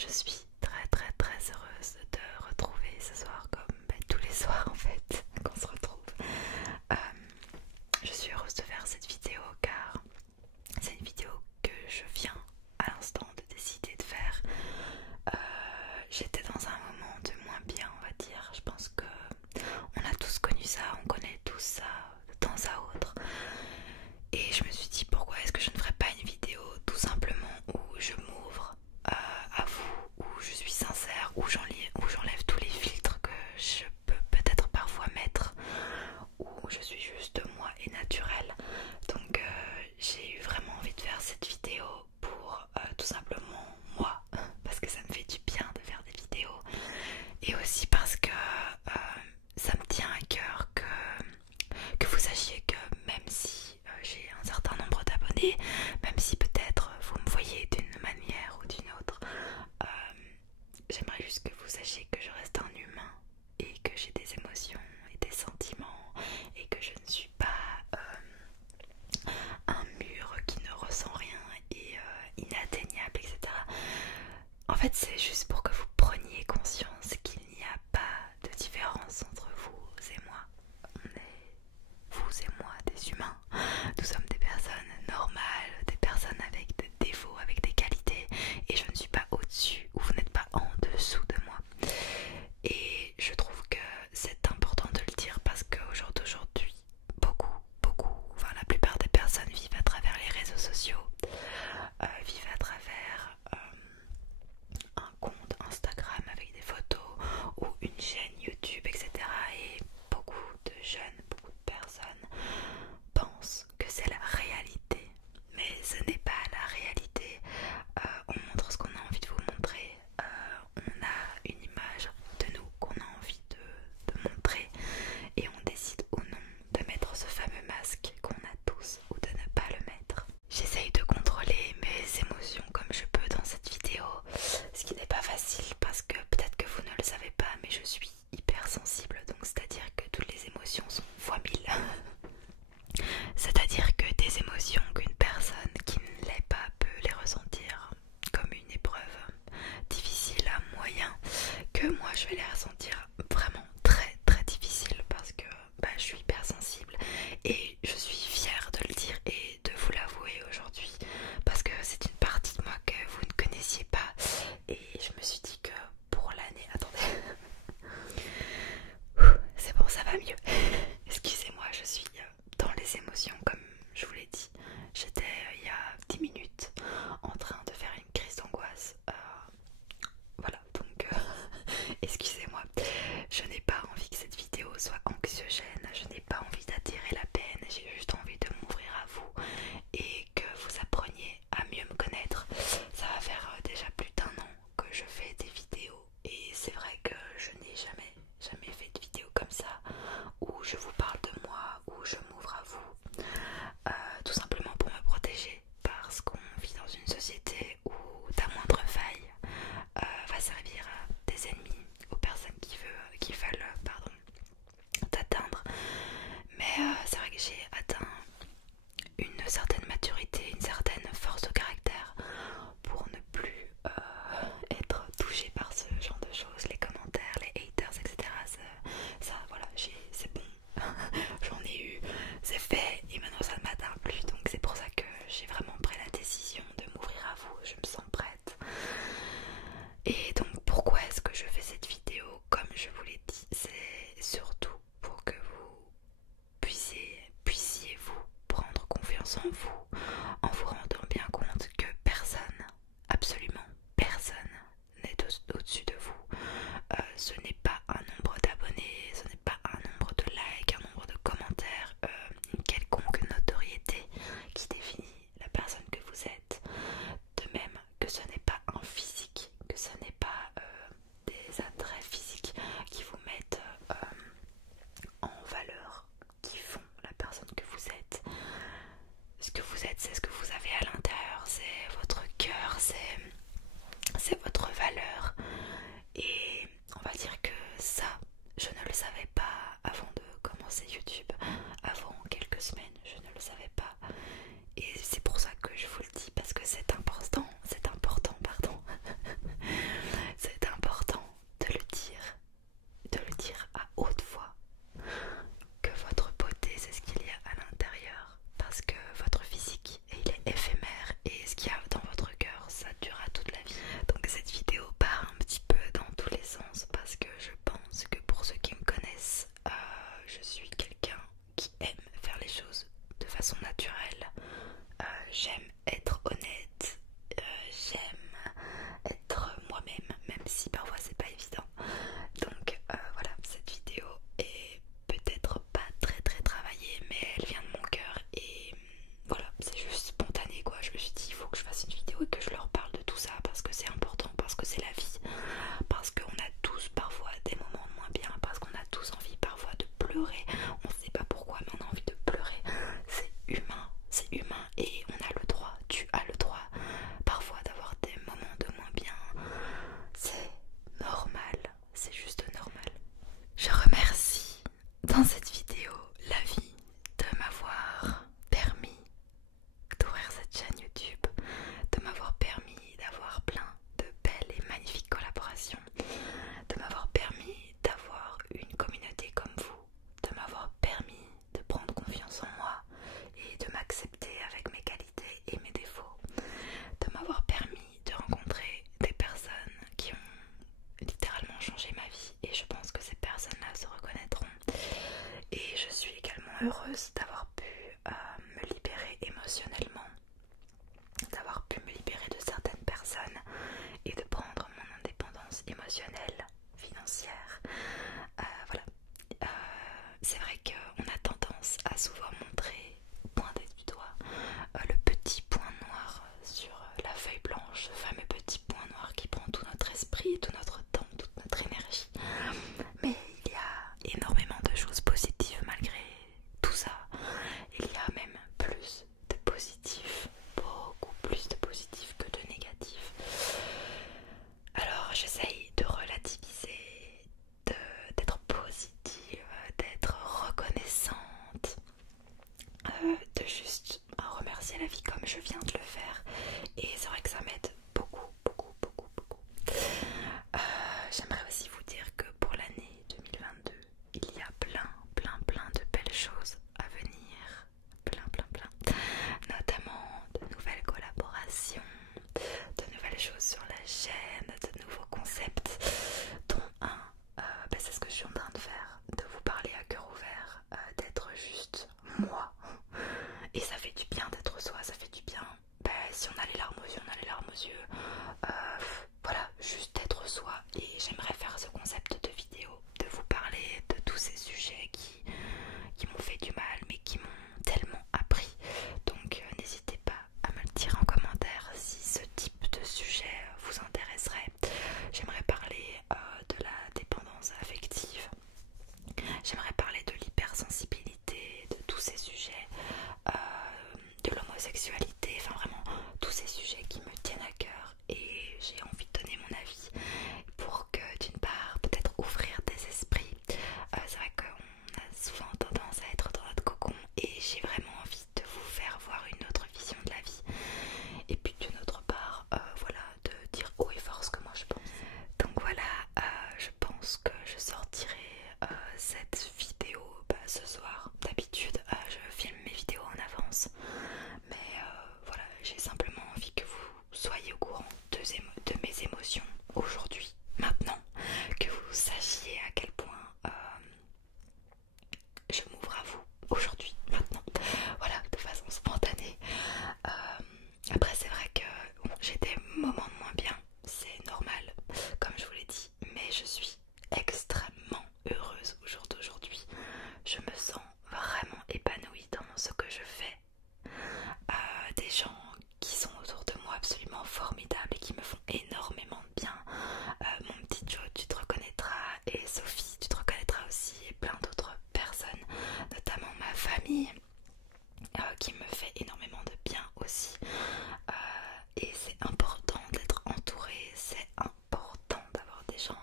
Je suis très heureuse de te retrouver ce soir comme tous les soirs en fait qu'on se retrouve. Euh, je suis heureuse de faire cette vidéo car c'est une vidéo que je viens à l'instant de décider de faire. J'étais dans un moment de moins bien, on va dire. Je pense que on a tous connu ça, on connaît tous ça de temps à autre. Et je me suis dit pourquoi est-ce que je ne ferais pas une vidéo tout simplement où je m'ouvre à vous, où je suis sincère, où j'enlève tous les filtres que je peux peut-être parfois mettre, où je suis juste moi et naturelle. Donc j'ai eu vraiment envie de faire cette vidéo pour tout simplement moi, parce que ça me fait du bien de faire des vidéos, et aussi parce que ça me tient à cœur que vous sachiez que même si j'ai un certain nombre d'abonnés, même si peut-être vous me voyez d'une manière ou d'une autre, j'aimerais juste que vous sachiez que je reste un humain et que j'ai des émotions et des sentiments et que je ne suis pas un mur qui ne ressent rien et inatteignable, etc. En fait, c'est juste pour que vous preniez conscience qu'il n'y a pas de différence entre vous et moi. On est, vous et moi, des humains. Nous sommes des personnes normales, des personnes avec des défauts, avec des qualités. Et je ne suis pas au-dessus ou vous n'êtes pas en dessous de moi. Et je trouve que c'est important de le dire parce qu'au jour d'aujourd'hui, enfin la plupart des personnes vivent à travers les réseaux sociaux, vivent à travers un compte Instagram avec des photos ou une chaîne YouTube, etc. Et beaucoup de jeunes, beaucoup de personnes pensent que c'est la réalité, mais ce n'est pas la réalité. On montre ce qu'on a envie de vous montrer, on a une image de nous qu'on a envie de montrer et on décide ou non de mettre ce fameux masque qu'on a tous ou de ne pas le mettre. J'essaye de contrôler mes émotions comme je peux dans cette vidéo, ce qui n'est pas facile parce que peut-être que vous ne le savez pas, mais je suis hypersensible, donc c'est-à-dire que toutes les émotions sont fois 1000. C'est-à-dire que des émotions qu'une personne qui ne l'est pas peut les ressentir comme une épreuve difficile à moyen, que moi je vais les ressentir vraiment très difficile parce que je suis hypersensible et je suis fière de le dire et de vous l'avouer aujourd'hui parce que c'est une partie de moi que vous ne connaissiez pas et je me suis dit que pour l'année... Attendez, c'est bon, ça va mieux. Excusez-moi, je suis dans les émotions comme je vous l'ai dit. J'étais il y a 10 minutes en train de faire une crise d'angoisse. Voilà, donc excusez-moi. Je n'ai pas envie que cette vidéo soit anxiogène. Je n'ai pas envie d'attirer la peine. J'ai juste envie de m'ouvrir à vous et que vous appreniez à mieux me connaître. Ça va faire déjà plus d'1 an que je fais des vidéos et c'est vrai que je n'ai jamais fait de vidéo comme ça où je vous parle de moi, où je m'ouvre à vous, tout simplement pour me protéger parce qu'on vit dans une société où ta moindre faille va servir à des ennemis, aux personnes émotionnelle, financière. Voilà. C'est vrai qu'on a tendance à souvent montrer, pointer du doigt, le petit point noir sur la feuille blanche, le fameux petit point noir qui prend tout notre esprit, tout notre temps, toute notre énergie. Mais il y a énormément de choses positives malgré tout ça. Il y a même plus de positifs, beaucoup plus de positifs que de négatifs. Alors j'essaye de relativiser, d'être positive, d'être reconnaissante, de juste remercier la vie comme je viens de le faire. Et c'est vrai que ça m'aide beaucoup, beaucoup, beaucoup, beaucoup. J'aimerais aussi vous dire que pour l'année 2022, il y a plein de belles choses à venir. Plein. Notamment de nouvelles collaborations, de nouvelles choses sur la chaîne, de nouveaux concepts, dont un, c'est ce que je suis en train de faire, de vous parler à cœur ouvert, d'être juste moi. Et ça fait du bien d'être soi, ça fait du bien. Si on a les larmes aux yeux, on a les larmes aux yeux. Voilà, juste d'être soi. Et j'aimerais faire ce concept de vidéo, de vous parler de tous ces sujets qui m'ont fait du mal, mais qui m'ont tellement appris. Donc n'hésitez pas à me le dire en commentaire si ce type de sujet vous intéresserait. J'aimerais parler de la dépendance affective. J'aimerais parler de l'hypersensibilité, de tous ces sujets, de l'homosexualité, enfin vraiment tous ces sujets qui me tiennent à cœur et j'ai envie de donner mon avis pour que d'une part peut-être ouvrir des esprits. C'est vrai qu'on a souvent tendance à être dans notre cocon et j'ai vraiment envie de vous faire voir une autre vision de la vie et puis d'une autre part voilà, de dire haut et fort ce que moi je pense. Donc voilà, je pense que je sortirai cette vidéo ce soir. D'habitude je filme mes vidéos en avance, mais voilà, j'ai simplement envie que vous soyez au courant de mes émotions aujourd'hui, maintenant, que vous sachiez à quel point je m'ouvre à vous aujourd'hui, maintenant, voilà, de façon spontanée. Après c'est vrai que bon, j'ai des moments de moins bien, c'est normal, comme je vous l'ai dit, mais je suis extrêmement heureuse au jour d'aujourd'hui. Je me sens vraiment épanouie dans ce que je fais. Des gens qui sont autour de moi absolument formidables et qui me font énormément de bien. Mon petit Joe, tu te reconnaîtras, et Sophie, tu te reconnaîtras aussi, et plein d'autres personnes, notamment ma famille, qui me fait énormément de bien aussi. Et c'est important d'être entouré, c'est important d'avoir des gens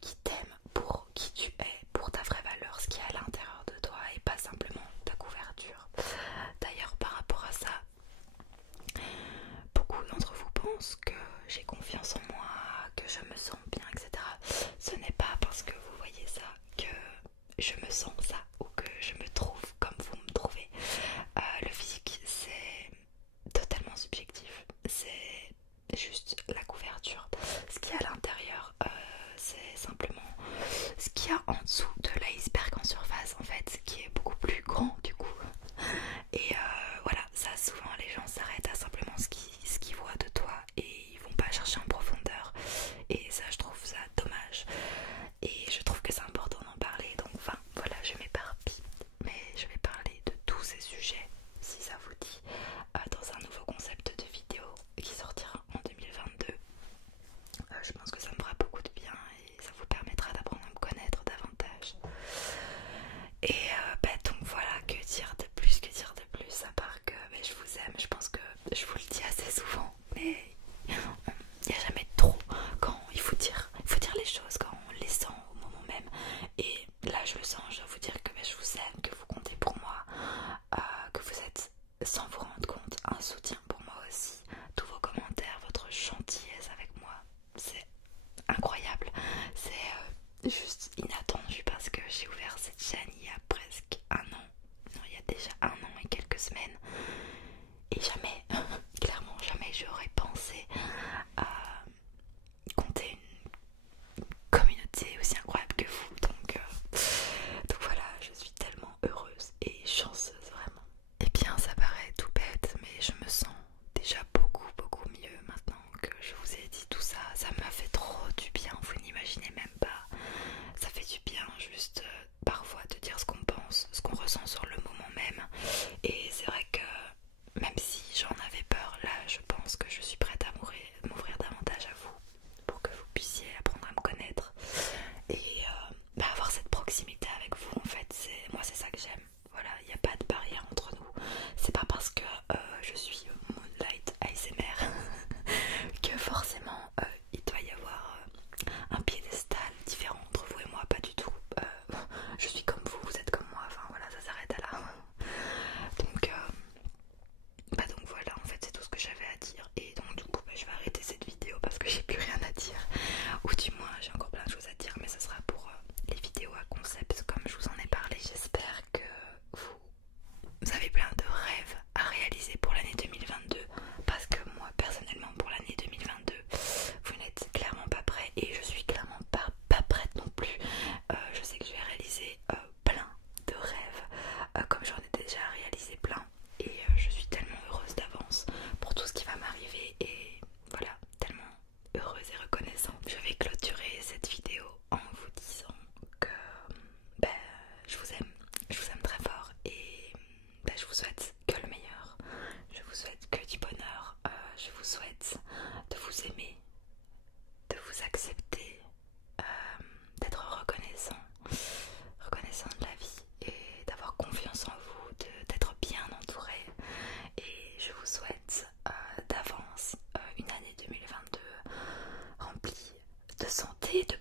qui t'aiment pour qui tu es, pour ta vraie valeur, ce qui est à l'intérieur de toi et pas simplement ta couverture. D'ailleurs, par rapport à ça, beaucoup d'entre vous pensent que j'ai confiance en moi, que je me sens bien, etc. Ce n'est pas parce que vous voyez ça que je me sens ça ou que je me trouve comme vous me trouvez. Le physique, c'est totalement subjectif. C'est juste la couverture. Ce qu'il y a à l'intérieur, c'est simplement ce qu'il y a en dessous de l'iceberg en surface, en fait, qui est beaucoup plus grand du coup. Et voilà, ça souvent les gens s'arrêtent à simplement ce qu'ils voient de toi et ils vont pas chercher en profondeur. Et ça, je trouve ça dommage. ça m'a fait trop du bien, vous n'imaginez même pas. Ça fait du bien juste parfois de dire ce qu'on pense, ce qu'on ressent sur le moment même. Et c'est vrai que même si j'en avais peur, là je pense que je suis prête à m'ouvrir davantage à vous pour que vous puissiez apprendre à me connaître et avoir cette proximité avec vous. En fait, moi c'est ça que j'aime. Voilà, il n'y a pas de barrière entre nous. C'est pas parce que je suis Moonlight ASMR que forcément il doit y avoir un piédestal différent entre vous et moi. Pas du tout. Je suis comme vous, vous êtes comme moi. Enfin voilà, ça s'arrête à là. Donc voilà, en fait c'est tout ce que j'avais à dire. Et donc du coup je vais arrêter cette vidéo parce que j'ai plus rien à dire. Ou du moins j'ai encore plein de choses à dire, mais ce sera pour les vidéos à concept comme je vous en ai parlé. J'espère que vous avez plein de rêves à réaliser pour l'année 2022, parce que moi personnellement pour l'année 2022 vous n'êtes clairement pas prêts et je suis clairement pas prête non plus. Je sais que je vais réaliser plein de rêves comme j'en ai déjà réalisé plein, et je suis tellement heureuse d'avance pour tout ce qui va m'arriver, et voilà, tellement heureuse et reconnaissante. Je vais clôturer cette vidéo en vous disant que ben, je vous aime très fort, et ben, je vous souhaite que le meilleur, je vous souhaite que du bonheur, je vous souhaite de vous aimer, de vous accepter, d'être reconnaissant de la vie et d'avoir confiance en vous, d'être bien entouré. Et je vous souhaite d'avance une année 2022 remplie de santé, de